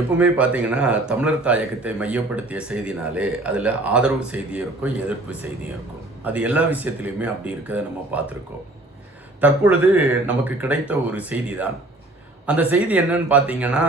எப்பவுமே பார்த்தீங்கன்னா, தமிழர் தாயகத்தை மையப்படுத்திய செய்தினாலே, அதில ஆதரவு செய்தியும் இருக்கும், எதிர்ப்பு செய்தியும் இருக்கும். அது எல்லா விஷயத்திலயுமே அப்படி இருக்கிறத நம்ம பார்த்துருக்கோம். தற்பொழுது நமக்கு கிடைத்த ஒரு செய்தி தான். அந்த செய்தி என்னன்னு பார்த்தீங்கன்னா,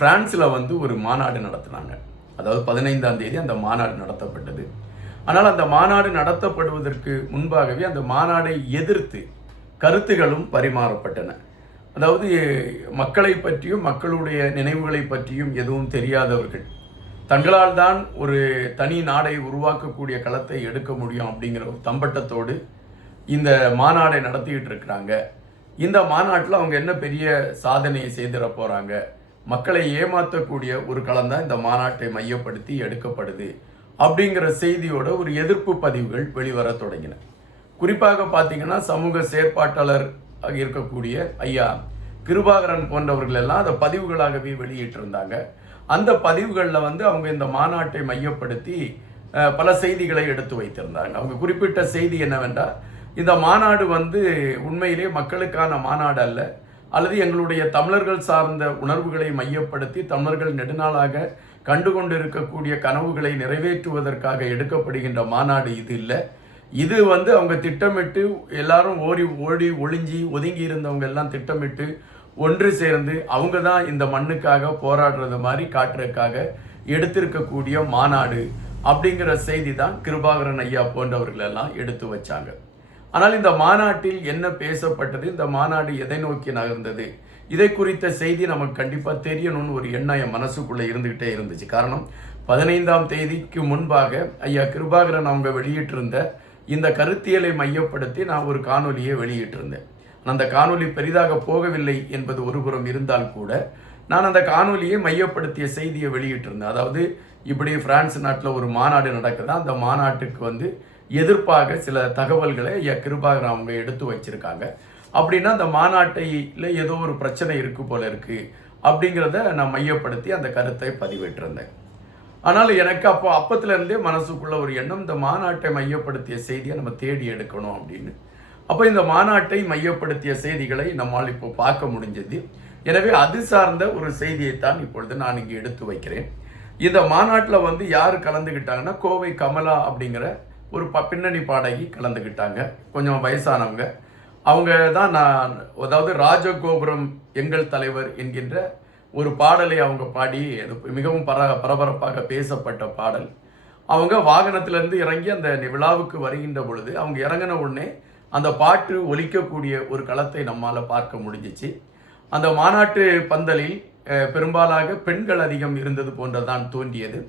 பிரான்ஸ்ல ஒரு மாநாடு நடத்துனாங்க. அதாவது 15ஆம் தேதி அந்த மாநாடு நடத்தப்பட்டது. ஆனால் அந்த மாநாடு நடத்தப்படுவதற்கு முன்பாகவே அந்த மாநாடை எதிர்த்து கருத்துகளும் பரிமாறப்பட்டன. அதாவது மக்களை பற்றியும் மக்களுடைய நினைவுகளை பற்றியும் எதுவும் தெரியாதவர்கள் தங்களால் தான் ஒரு தனி நாடை உருவாக்கக்கூடிய களத்தை எடுக்க முடியும் அப்படிங்கிற ஒரு தம்பட்டத்தோடு இந்த மாநாடை நடத்திக்கிட்டு இருக்கிறாங்க. இந்த மாநாட்டில் அவங்க என்ன பெரிய சாதனையை செய்திட போகிறாங்க, மக்களை ஏமாற்றக்கூடிய ஒரு களம் தான் இந்த மாநாட்டை மையப்படுத்தி எடுக்கப்படுது அப்படிங்கிற செய்தியோட ஒரு எதிர்ப்பு பதிவுகள் வெளிவர தொடங்கின. குறிப்பாக பார்த்தீங்கன்னா சமூக செயற்பாட்டாளர் இருக்கக்கூடிய ஐயா கிருபாகரன் போன்றவர்கள் எல்லாம் அதை பதிவுகளாகவே வெளியிட்டிருந்தாங்க. அந்த பதிவுகளில் அவங்க இந்த மாநாட்டை மையப்படுத்தி பல செய்திகளை எடுத்து வைத்திருந்தாங்க. அவங்க குறிப்பிட்ட செய்தி என்னவென்றால், இந்த மாநாடு உண்மையிலே மக்களுக்கான மாநாடு அல்ல, அல்லது எங்களுடைய தமிழர்கள் சார்ந்த உணர்வுகளை மையப்படுத்தி தமிழர்கள் நெடுநாளாக கண்டுகொண்டு இருக்கக்கூடிய கனவுகளை நிறைவேற்றுவதற்காக எடுக்கப்படுகின்ற மாநாடு இது இல்லை. இது அவங்க திட்டமிட்டு எல்லாரும் ஓடி ஒளிஞ்சி ஒதுங்கி இருந்தவங்க எல்லாம் திட்டமிட்டு ஒன்று சேர்ந்து அவங்க தான் இந்த மண்ணுக்காக போராடுறது மாதிரி காட்டுறதுக்காக எடுத்திருக்கக்கூடிய மாநாடு அப்படிங்கிற செய்தி தான் கிருபாகரன் ஐயா போன்றவர்கள் எல்லாம் எடுத்து வச்சாங்க. ஆனால் இந்த மாநாட்டில் என்ன பேசப்பட்டது, இந்த மாநாடு எதை நோக்கி நகர்ந்தது, இதை குறித்த செய்தி நமக்கு கண்டிப்பாக தெரியணும்னு ஒரு எண்ணம் என் மனசுக்குள்ளே இருந்துக்கிட்டே இருந்துச்சு. காரணம், 15ஆம் தேதிக்கு முன்பாக ஐயா கிருபாகரன் அவங்க வெளியிட்டிருந்த இந்த கருத்தியலை மையப்படுத்தி நான் ஒரு காணொலியை வெளியிட்டிருந்தேன். அந்த காணொலி பெரிதாக போகவில்லை என்பது ஒருபுறம் இருந்தால் கூட நான் அந்த காணொலியை மையப்படுத்திய செய்தியை வெளியிட்டிருந்தேன். அதாவது இப்படி பிரான்ஸ் நாட்டில் ஒரு மாநாடு நடக்குதா, அந்த மாநாட்டுக்கு எதிர்ப்பாக சில தகவல்களை ஐயா கிருபாகரன் அவங்க எடுத்து வச்சிருக்காங்க. அப்படின்னா அந்த மாநாட்டில் ஏதோ ஒரு பிரச்சனை இருக்கு போல இருக்கு அப்படிங்கிறத நான் மையப்படுத்தி அந்த கருத்தை பதிவிட்டிருந்தேன். ஆனால் எனக்கு அப்பத்திலிருந்தே மனசுக்குள்ள ஒரு எண்ணம், இந்த மாநாட்டை மையப்படுத்திய செய்தியை நம்ம தேடி எடுக்கணும் அப்படின்னு. அப்போ இந்த மாநாட்டை மையப்படுத்திய செய்திகளை நம்மால் இப்போ பார்க்க முடிஞ்சது. எனவே அது சார்ந்த ஒரு செய்தியைத்தான் இப்பொழுது நான் இங்கே எடுத்து வைக்கிறேன். இந்த மாநாட்டில் யார் கலந்துக்கிட்டாங்கன்னா, கோவை கமலா அப்படிங்கிற ஒரு பின்னணி பாடகி கலந்துக்கிட்டாங்க. கொஞ்சம் வயசானவங்க. அவங்க தான் அதாவது ராஜகோபுரம் எங்கள் தலைவர் என்கின்ற ஒரு பாடலை அவங்க பாடி, அது மிகவும் பரபரப்பாக பேசப்பட்ட பாடல். அவங்க வாகனத்திலிருந்து இறங்கி அந்த விழாவுக்கு வருகின்ற பொழுது அவங்க இறங்கின உடனே அந்த பாட்டு ஒலிக்கக்கூடிய ஒரு களத்தை நம்மால் பார்க்க முடிஞ்சிச்சு. அந்த மாநாட்டு பந்தலில் பெரும்பாலாக பெண்கள் அதிகம் இருந்தது போன்றதான் தோன்றியது.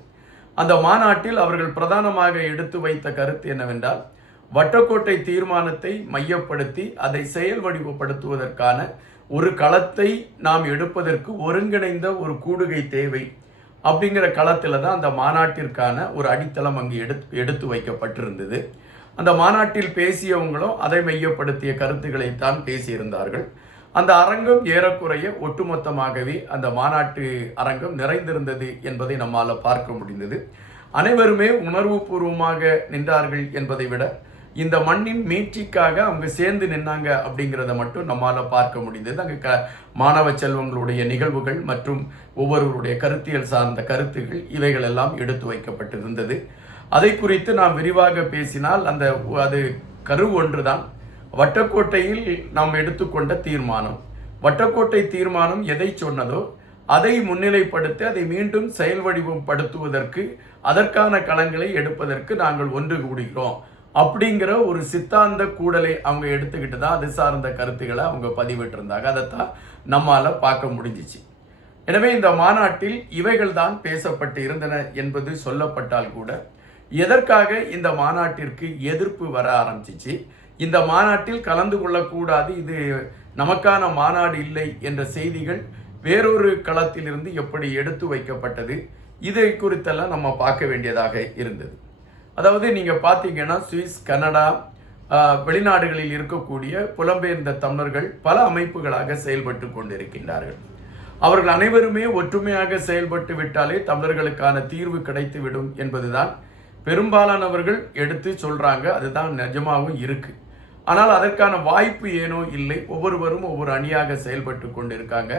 அந்த மாநாட்டில் அவர்கள் பிரதானமாக எடுத்து வைத்த கருத்து என்னவென்றால், வட்டக்கோட்டை தீர்மானத்தை மையப்படுத்தி அதை செயல் வடிவப்படுத்துவதற்கான ஒரு களத்தை நாம் எடுப்பதற்கு ஒருங்கிணைந்த ஒரு கூடுகை தேவை அப்படிங்கிற களத்தில் தான் அந்த மாநாட்டிற்கான ஒரு அடித்தளம் அங்கு எடுத்து வைக்கப்பட்டிருந்தது. அந்த மாநாட்டில் பேசியவங்களும் அதை மையப்படுத்திய கருத்துக்களைத்தான் பேசியிருந்தார்கள். அந்த அரங்கம் ஏறக்குறைய ஒட்டுமொத்தமாகவே அந்த மாநாட்டு அரங்கம் நிறைந்திருந்தது என்பதை நம்மால் பார்க்க முடிந்தது. அனைவருமே உணர்வு பூர்வமாக நின்றார்கள் என்பதை விட இந்த மண்ணின் மீட்சிக்காக அவங்க சேர்ந்து நின்னாங்க அப்படிங்கிறத மட்டும் நம்மால் பார்க்க முடிந்தது. அங்கே மாணவ செல்வங்களுடைய நிகழ்வுகள் மற்றும் ஒவ்வொருவருடைய கருத்தியல் சார்ந்த கருத்துகள் இவைகள் எல்லாம் எடுத்து வைக்கப்பட்டிருந்தது. அதை குறித்து நாம் விரிவாக பேசினால் அது கரு ஒன்றுதான். வட்டக்கோட்டையில் நாம் எடுத்துக்கொண்ட தீர்மானம், வட்டக்கோட்டை தீர்மானம் எதை சொன்னதோ அதை முன்னிலைப்படுத்தி அதை மீண்டும் செயல் வடிவப்படுத்துவதற்கு, அதற்கான களங்களை எடுப்பதற்கு நாங்கள் ஒன்று கூடுகிறோம் அப்படிங்கிற ஒரு சித்தாந்த கூடலை அவங்க எடுத்துக்கிட்டு தான் அது சார்ந்த கருத்துக்களை அவங்க பதிவிட்டிருந்தாங்க. அதைத்தான் நம்மால் பார்க்க முடிஞ்சிச்சு. எனவே இந்த மாநாட்டில் இவைகள் தான் பேசப்பட்டு இருந்தன என்பது சொல்லப்பட்டால் கூட, எதற்காக இந்த மாநாட்டிற்கு எதிர்ப்பு வர ஆரம்பிச்சிச்சு, இந்த மாநாட்டில் கலந்து கொள்ளக்கூடாது, இது நமக்கான மாநாடு இல்லை என்ற செய்திகள் வேறொரு களத்திலிருந்து எப்படி எடுத்து வைக்கப்பட்டது, இதை குறித்தெல்லாம் நம்ம பார்க்க வேண்டியதாக இருந்தது. அதாவது நீங்கள் பார்த்தீங்கன்னா, சுவிஸ், கனடா, வெளிநாடுகளில் இருக்கக்கூடிய புலம்பெயர்ந்த தமிழர்கள் பல அமைப்புகளாக செயல்பட்டு கொண்டிருக்கின்றார்கள். அவர்கள் அனைவருமே ஒற்றுமையாக செயல்பட்டு விட்டாலே தமிழர்களுக்கான தீர்வு கிடைத்துவிடும் என்பதுதான் பெரும்பாலானவர்கள் எடுத்து சொல்றாங்க. அதுதான் நிஜமாகவும் இருக்கு. ஆனால் அதற்கான வாய்ப்பு ஏனோ இல்லை. ஒவ்வொருவரும் ஒவ்வொரு அணியாக செயல்பட்டு கொண்டிருக்காங்க.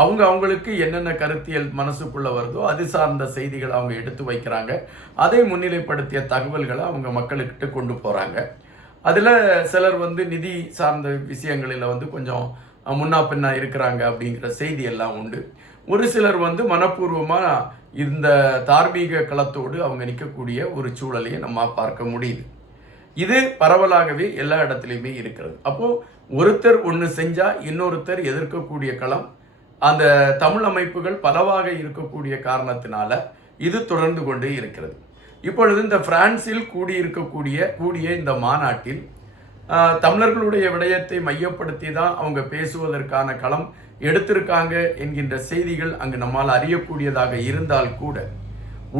அவங்களுக்கு என்னென்ன கருத்தியல் மனசுக்குள்ளே வருதோ அது சார்ந்த செய்திகளை அவங்க எடுத்து வைக்கிறாங்க. அதை முன்னிலைப்படுத்திய தகவல்களை அவங்க மக்களுக்கிட்ட கொண்டு போகிறாங்க. அதில் சிலர் நிதி சார்ந்த விஷயங்களில் கொஞ்சம் முன்னா பின்னா இருக்கிறாங்க அப்படிங்கிற செய்தி எல்லாம் உண்டு. ஒரு சிலர் மனப்பூர்வமாக இந்த தார்மீக களத்தோடு அவங்க நிற்கக்கூடிய ஒரு சூழலையும் நம்ம பார்க்க முடியுது. இது பரவலாகவே எல்லா இடத்துலையுமே இருக்கிறது. அப்போது ஒருத்தர் ஒன்று செஞ்சால் இன்னொருத்தர் எதிர்க்கக்கூடிய களம் அந்த தமிழ் அமைப்புகள் பலவாக இருக்கக்கூடிய காரணத்தினால இது தொடர்ந்து கொண்டே இருக்கிறது. இப்பொழுது இந்த பிரான்சில் கூடிய இந்த மாநாட்டில் தமிழர்களுடைய விடயத்தை மையப்படுத்தி தான் அவங்க பேசுவதற்கான களம் எடுத்திருக்காங்க என்கின்ற செய்திகள் அங்கு நம்மால் அறியக்கூடியதாக இருந்தால் கூட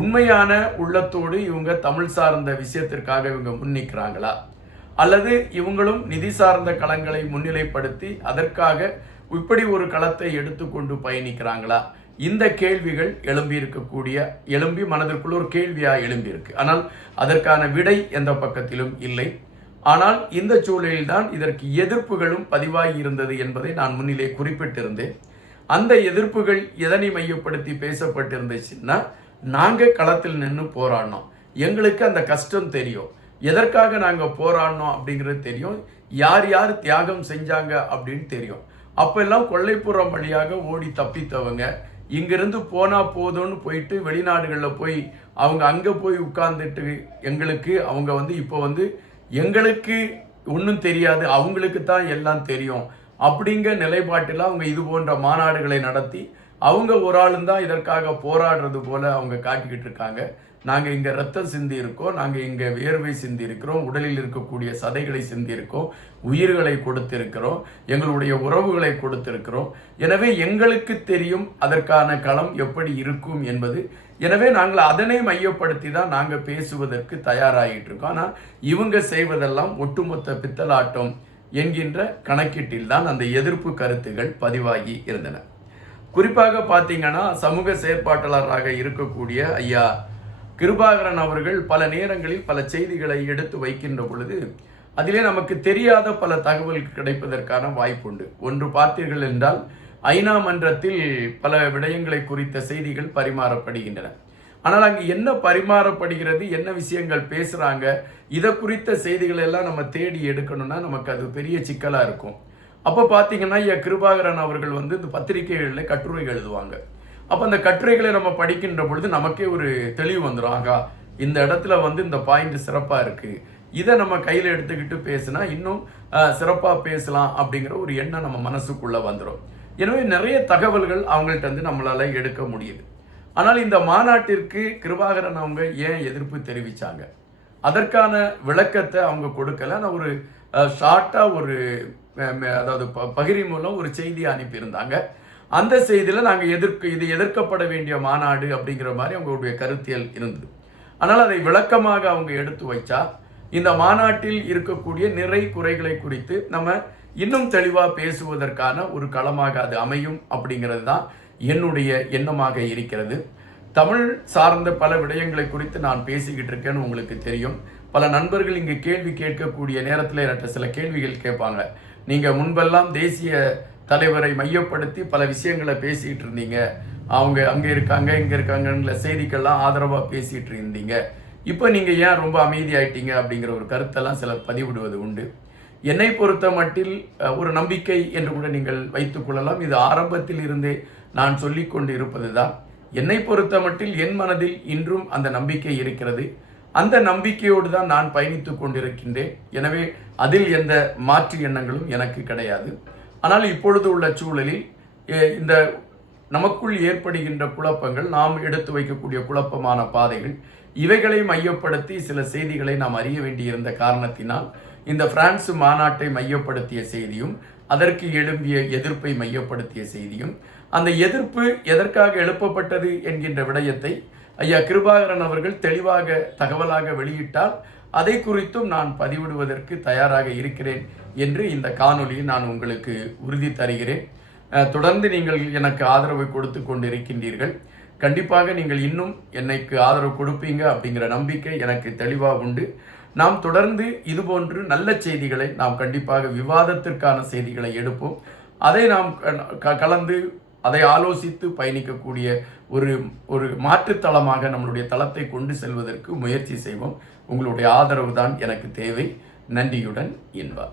உண்மையான உள்ளத்தோடு இவங்க தமிழ் சார்ந்த விஷயத்திற்காக இவங்க முன்னிக்கிறாங்களா, அல்லது இவங்களும் நிதி சார்ந்த களங்களை முன்னிலைப்படுத்தி அதற்காக இப்படி ஒரு களத்தை எடுத்துக்கொண்டு பயணிக்கிறாங்களா? இந்த கேள்விகள் எழும்பி மனதிற்குள் ஒரு கேள்வியாக எழும்பியிருக்கு. ஆனால் அதற்கான விடை எந்த பக்கத்திலும் இல்லை. ஆனால் இந்த சூழலில்தான் இதற்கு எதிர்ப்புகளும் பதிவாகி இருந்தது என்பதை நான் முன்னிலே குறிப்பிட்டிருந்தேன். அந்த எதிர்ப்புகள் எதனை மையப்படுத்தி பேசப்பட்டிருந்துச்சுன்னா, நாங்கள் களத்தில் நின்று போராடினோம், எங்களுக்கு அந்த கஷ்டம் தெரியும், எதற்காக நாங்கள் போராடினோம் அப்படிங்கிறது தெரியும், யார் யார் தியாகம் செஞ்சாங்க அப்படின்னு தெரியும். அப்பெல்லாம் கொல்லைப்புறம் வழியாக ஓடி தப்பித்தவங்க இங்கிருந்து போனால் போதும்னு போயிட்டு வெளிநாடுகளில் போய் அவங்க அங்கே போய் உட்கார்ந்துட்டு எங்களுக்கு அவங்க இப்போ எங்களுக்கு ஒன்றும் தெரியாது, அவங்களுக்கு தான் எல்லாம் தெரியும் அப்படிங்கிற நிலைப்பாட்டில் அவங்க இது போன்ற மாநாடுகளை நடத்தி அவங்க ஒரு ஆளும் தான் இதற்காக போராடுறது போல அவங்க காட்டிக்கிட்டு இருக்காங்க. நாங்கள் இங்கே ரத்தம் சிந்தி இருக்கோம், நாங்கள் இங்கே வியர்வை சிந்தி இருக்கிறோம், உடலில் இருக்கக்கூடிய சதைகளை சிந்தி இருக்கோம், உயிர்களை கொடுத்திருக்கிறோம், எங்களுடைய உறவுகளை கொடுத்திருக்கிறோம். எனவே எங்களுக்கு தெரியும் அதற்கான களம் எப்படி இருக்கும் என்பது. எனவே நாங்கள் அதனை மையப்படுத்தி தான் நாங்கள் பேசுவதற்கு தயாராகிட்டு இருக்கோம். ஆனால் இவங்க செய்வதெல்லாம் ஒட்டுமொத்த பித்தலாட்டம் என்கின்ற கணக்கீட்டில் தான் அந்த எதிர்ப்பு கருத்துகள் பதிவாகி இருந்தன. குறிப்பாக பார்த்தீங்கன்னா சமூக செயற்பாட்டாளராக இருக்கக்கூடிய ஐயா கிருபாகரன் அவர்கள் பல நேரங்களில் பல செய்திகளை எடுத்து வைக்கின்ற பொழுது அதிலே நமக்கு தெரியாத பல தகவல் கிடைப்பதற்கான வாய்ப்புண்டு. ஒன்று பார்த்தீர்கள் என்றால் ஐநா மன்றத்தில் பல விடயங்களை குறித்த செய்திகள் பரிமாறப்படுகின்றன. ஆனால் அங்கு என்ன பரிமாறப்படுகிறது, என்ன விஷயங்கள் பேசுகிறாங்க, இதை குறித்த செய்திகள் எல்லாம் நம்ம தேடி எடுக்கணும்னா நமக்கு அது பெரிய சிக்கலாக இருக்கும். அப்போ பார்த்தீங்கன்னா ஐயா கிருபாகரன் அவர்கள் இந்த பத்திரிகைகளில் கட்டுரை எழுதுவாங்க. அப்போ அந்த கட்டுரைகளை நம்ம படிக்கின்ற பொழுது நமக்கே ஒரு தெளிவு வந்துடும். ஆகா, இந்த இடத்துல இந்த பாயிண்ட் சிறப்பாக இருக்குது, இதை நம்ம கையில் எடுத்துக்கிட்டு பேசினா இன்னும் சிறப்பாக பேசலாம் அப்படிங்கிற ஒரு எண்ணம் நம்ம மனசுக்குள்ளே வந்துடும். எனவே நிறைய தகவல்கள் அவங்கள்ட்ட நம்மளால் எடுக்க முடியுது. ஆனால் இந்த மாநாட்டிற்கு கிருபாகரன் அவங்க ஏன் எதிர்ப்பு தெரிவித்தாங்க, அதற்கான விளக்கத்தை அவங்க கொடுக்கல. நான் ஒரு ஷார்ட்டாக ஒரு அதாவது பகிரி மூலம் ஒரு செய்தியை அனுப்பியிருந்தாங்க. அந்த செய்தியில் நாங்கள் இது எதிர்க்கப்பட வேண்டிய மாநாடு அப்படிங்கிற மாதிரி அவங்களுடைய கருத்தியல் இருந்தது. ஆனால் அதை விளக்கமாக அவங்க எடுத்து வைச்சா இந்த மாநாட்டில் இருக்கக்கூடிய நிறை குறைகளை குறித்து நம்ம இன்னும் தெளிவாக பேசுவதற்கான ஒரு களமாக அது அமையும் அப்படிங்கிறது தான் என்னுடைய எண்ணமாக இருக்கிறது. தமிழ் சார்ந்த பல விடயங்களை குறித்து நான் பேசிக்கிட்டு இருக்கேன்னு உங்களுக்கு தெரியும். பல நண்பர்கள் இங்கே கேள்வி கேட்கக்கூடிய நேரத்தில் என்கிட்ட சில கேள்விகள் கேட்பாங்க. நீங்கள் முன்பெல்லாம் தேசிய தலைவரை மையப்படுத்தி பல விஷயங்களை பேசிகிட்டு இருந்தீங்க, அவங்க அங்கே இருக்காங்க இங்கே இருக்காங்கன்ற செய்திக்கெல்லாம் ஆதரவாக பேசிகிட்டு இருந்தீங்க, இப்போ நீங்கள் ஏன் ரொம்ப அமைதியாயிட்டீங்க அப்படிங்கிற ஒரு கருத்தெல்லாம் சிலர் பதிவிடுவது உண்டு. என்னை பொறுத்த மட்டில் ஒரு நம்பிக்கை என்று கூட நீங்கள் வைத்துக்கொள்ளலாம். இது ஆரம்பத்தில் இருந்தே நான் சொல்லி கொண்டு இருப்பது தான். என்னை பொறுத்த மட்டில் என் மனதில் இன்றும் அந்த நம்பிக்கை இருக்கிறது. அந்த நம்பிக்கையோடு தான் நான் பயணித்து கொண்டிருக்கின்றேன். எனவே அதில் எந்த மாற்று எண்ணங்களும் எனக்கு கிடையாது. ஆனால் இப்பொழுது உள்ள சூழலில் இந்த நமக்குள் ஏற்படுகின்ற குழப்பங்கள், நாம் எடுத்து வைக்கக்கூடிய குழப்பமான பாதைகள், இவைகளை மையப்படுத்தி சில செய்திகளை நாம் அறிய வேண்டியிருந்த காரணத்தினால் இந்த பிரான்ஸ் மாநாட்டை மையப்படுத்திய செய்தியும் அதற்கு எழும்பிய எதிர்ப்பை மையப்படுத்திய செய்தியும், அந்த எதிர்ப்பு எதற்காக எழுப்பப்பட்டது என்கின்ற விடயத்தை ஐயா கிருபாகரன் அவர்கள் தெளிவாக தகவலாக வெளியிட்டால் அதை குறித்தும் நான் பதிவிடுவதற்கு தயாராக இருக்கிறேன் என்று இந்த காணொலியில் நான் உங்களுக்கு உறுதி தருகிறேன். தொடர்ந்து நீங்கள் எனக்கு ஆதரவு கொடுத்து கொண்டிருக்கின்றீர்கள். கண்டிப்பாக நீங்கள் இன்னும் எனக்கு ஆதரவு கொடுப்பீங்க அப்படிங்கிற நம்பிக்கை எனக்கு தெளிவாக உண்டு. நாம் தொடர்ந்து இதுபோன்று நல்ல செய்திகளை நாம் கண்டிப்பாக விவாதத்திற்கான செய்திகளை எடுப்போம். அதை நாம் கலந்து அதை ஆலோசித்து பயணிக்கக்கூடிய ஒரு ஒரு மாற்றுத்தளமாக நம்மளுடைய தளத்தை கொண்டு செல்வதற்கு முயற்சி செய்வோம். உங்களுடைய ஆதரவு தான் எனக்கு தேவை. நன்றியுடன் இன்பா.